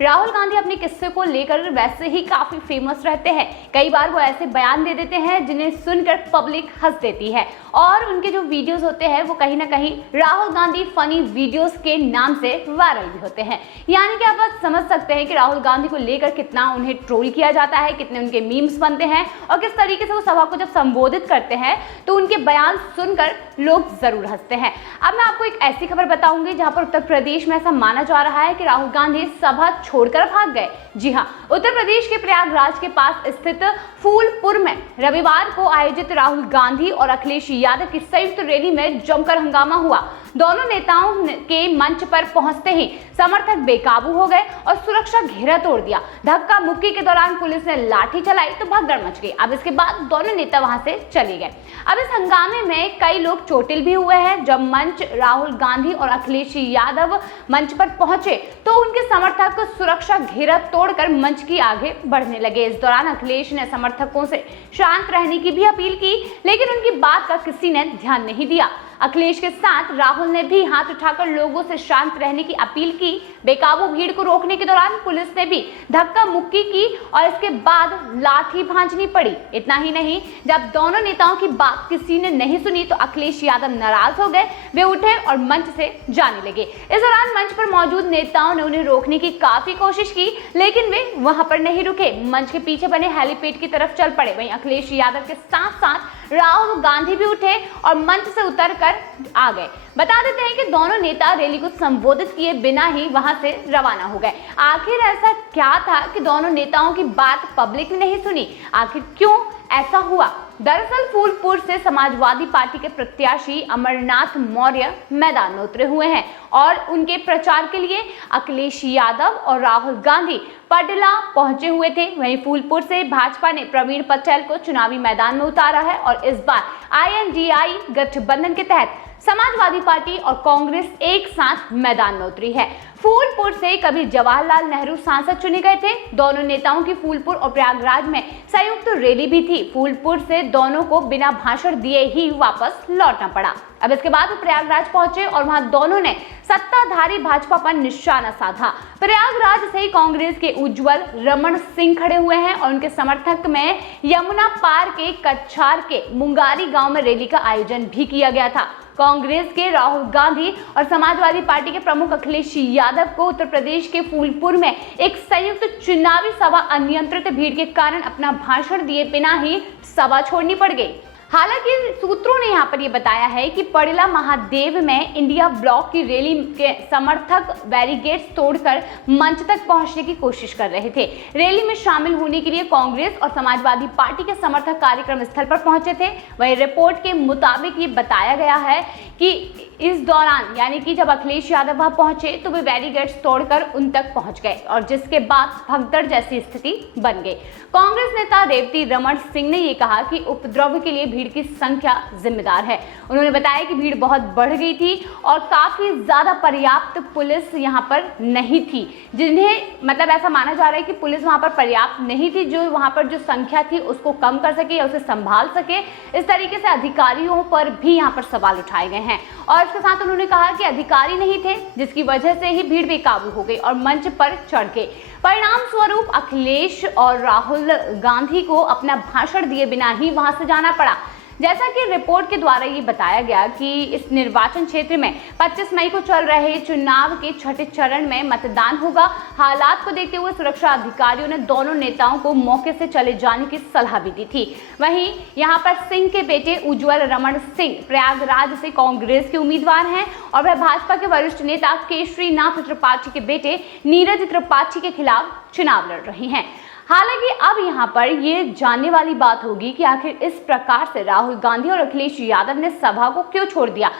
राहुल गांधी अपने किस्से को लेकर वैसे ही काफी फेमस रहते हैं। कई बार वो ऐसे बयान दे देते हैं जिन्हें सुनकर पब्लिक हंस देती है और उनके जो वीडियोस होते हैं वो कहीं ना कहीं राहुल गांधी फनी वीडियोस के नाम से वायरल भी होते हैं। यानी कि आप समझ सकते हैं कि राहुल गांधी को लेकर कितना उन्हें ट्रोल किया जाता है, कितने उनके मीम्स बनते हैं और किस तरीके से वो सभा को जब संबोधित करते हैं तो उनके बयान सुनकर लोग जरूर हंसते हैं। अब मैं आपको एक ऐसी खबर बताऊंगी जहां पर उत्तर प्रदेश में ऐसा माना जा रहा है कि राहुल गांधी सभा छोड़कर भाग गए। जी हां, उत्तर प्रदेश के प्रयागराज के पास स्थित फूलपुर में रविवार को आयोजित राहुल गांधी और अखिलेश यादव की संयुक्त रैली में जमकर हंगामा हुआ। दोनों नेताओं के मंच पर पहुंचते ही समर्थक बेकाबू हो गए और सुरक्षा घेरा तोड़ दिया। धक्का मुक्की के दौरान पुलिस ने लाठी चलाई तो भगदड़ मच गई। अब इसके बाद दोनों नेता वहां से चले गए। अब इस हंगामे में कई लोग चोटिल भी हुए हैं। जब मंच राहुल गांधी और अखिलेश यादव मंच पर पहुंचे तो उनके समर्थक सुरक्षा घेरा तोड़कर मंच की आगे बढ़ने लगे। इस दौरान अखिलेश ने समर्थकों से शांत रहने की भी अपील की, लेकिन उनकी बात का किसी ने ध्यान नहीं दिया। अखिलेश के साथ राहुल ने भी हाथ उठाकर लोगों से शांत रहने की अपील की। बेकाबू भीड़ को रोकने के दौरान पुलिस ने भी धक्का मुक्की की और इसके बाद लाठी भांजनी पड़ी। इतना ही नहीं, जब दोनों नेताओं की बात किसी ने नहीं सुनी तो अखिलेश यादव नाराज हो गए। वे उठे और मंच से जाने लगे। इस दौरान मंच पर मौजूद नेताओं ने उन्हें रोकने की काफी कोशिश की, लेकिन वे वहां पर नहीं रुके। मंच के पीछे बने हेलीपैड की तरफ चल पड़े। वहीं अखिलेश यादव के साथ साथ राहुल गांधी भी उठे और मंच से उतरकर आ गए। बता देते हैं कि दोनों नेता रैली को संबोधित किए बिना ही वहां से रवाना हो गए। आखिर ऐसा क्या था कि दोनों नेताओं की बात पब्लिक ने नहीं सुनी? आखिर क्यों ऐसा हुआ? दरअसल फूलपुर से समाजवादी पार्टी के प्रत्याशी अमरनाथ मौर्य मैदान में उतरे हुए हैं और उनके प्रचार के लिए अखिलेश यादव और राहुल गांधी पटना पहुंचे हुए थे। वहीं फूलपुर से भाजपा ने प्रवीण पटेल को चुनावी मैदान में उतारा है और इस बार INDI गठबंधन के तहत समाजवादी पार्टी और कांग्रेस एक साथ मैदान में उतरी है। फूलपुर से कभी जवाहरलाल नेहरू सांसद चुने गए थे। दोनों नेताओं की फूलपुर और प्रयागराज में संयुक्त रैली भी थी। फूलपुर से दोनों को बिना भाषण दिए ही वापस लौटना पड़ा। अब इसके बाद वो प्रयागराज पहुंचे और वहां दोनों ने सत्ताधारी भाजपा पर निशाना साधा। प्रयागराज से कांग्रेस के उज्जवल रमण सिंह खड़े हुए हैं और उनके समर्थक में यमुना पार के कच्छार के मुंगारी गांव में रैली का आयोजन भी किया गया था। कांग्रेस के राहुल गांधी और समाजवादी पार्टी के प्रमुख अखिलेश यादव को उत्तर प्रदेश के फूलपुर में एक संयुक्त चुनावी सभा अनियंत्रित भीड़ के कारण अपना भाषण दिए बिना ही सभा छोड़नी पड़ गई। हालांकि सूत्रों ने यहां पर यह बताया है कि पड़िला महादेव में इंडिया ब्लॉक की रैली के समर्थक बैरिकेड्स तोड़कर मंच तक पहुंचने की कोशिश कर रहे थे। रैली में शामिल होने के लिए कांग्रेस और समाजवादी पार्टी के समर्थक कार्यक्रम स्थल पर पहुंचे थे। वहीं रिपोर्ट के मुताबिक ये बताया गया है कि इस दौरान यानी कि जब अखिलेश यादव वहां पहुंचे तो वे बैरिकेड्स तोड़कर उन तक पहुंच गए और जिसके बाद भगदड़ जैसी स्थिति बन गई। कांग्रेस नेता रेवती रमण सिंह ने यह कहा कि उपद्रव के लिए भीड़ की संख्या जिम्मेदार है। उन्होंने बताया कि भीड़ बहुत बढ़ गई थी और काफी ज्यादा पर्याप्त पुलिस यहां पर नहीं थी, जिन्हें मतलब ऐसा माना जा रहा है कि पुलिस वहां पर पर्याप्त नहीं थी जो वहां पर जो संख्या थी उसको कम कर सके या उसे संभाल सके। इस तरीके से अधिकारियों पर भी यहां पर सवाल उठाए गए हैं और इसके साथ उन्होंने कहा कि अधिकारी नहीं थे जिसकी वजह से ही भीड़ बेकाबू हो गई और मंच पर चढ़ गए। परिणाम स्वरूप अखिलेश और राहुल गांधी को अपना भाषण दिए बिना ही वहां से जाना पड़ा। जैसा कि रिपोर्ट के द्वारा ये बताया गया कि इस निर्वाचन क्षेत्र में 25 मई को चल रहे चुनाव के छठे चरण में मतदान होगा। हालात को देखते हुए सुरक्षा अधिकारियों ने दोनों नेताओं को मौके से चले जाने की सलाह भी दी थी। वहीं यहां पर सिंह के बेटे उज्जवल रमण सिंह प्रयागराज से कांग्रेस के उम्मीदवार हैं और वह भाजपा के वरिष्ठ नेता केशरीनाथ त्रिपाठी के बेटे नीरज त्रिपाठी के खिलाफ चुनाव लड़ रहे हैं। हालांकि अब यहां पर ये जानने वाली बात होगी कि आखिर इस प्रकार से राहुल गांधी और अखिलेश यादव ने सभा को क्यों छोड़ दिया।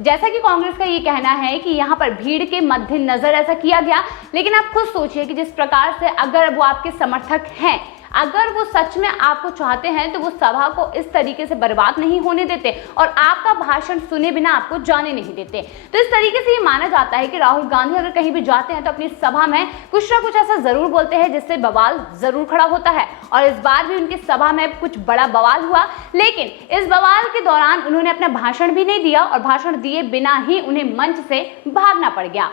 जैसा कि कांग्रेस का ये कहना है कि यहां पर भीड़ के मद्देनजर ऐसा किया गया, लेकिन आप खुद सोचिए कि जिस प्रकार से अगर वो आपके समर्थक हैं, अगर वो सच में आपको चाहते हैं तो वो सभा को इस तरीके से बर्बाद नहीं होने देते और आपका भाषण सुने बिना आपको जाने नहीं देते। तो इस तरीके से ये माना जाता है कि राहुल गांधी अगर कहीं भी जाते हैं तो अपनी सभा में कुछ ना कुछ ऐसा जरूर बोलते हैं जिससे बवाल जरूर खड़ा होता है और इस बार भी उनकी सभा में कुछ बड़ा बवाल हुआ, लेकिन इस बवाल के दौरान उन्होंने अपना भाषण भी नहीं दिया और भाषण दिए बिना ही उन्हें मंच से भागना पड़ गया।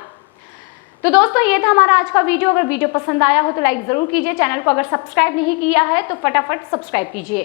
तो दोस्तों ये था हमारा आज का वीडियो। अगर वीडियो पसंद आया हो तो लाइक जरूर कीजिए, चैनल को अगर सब्सक्राइब नहीं किया है तो फटाफट सब्सक्राइब कीजिए।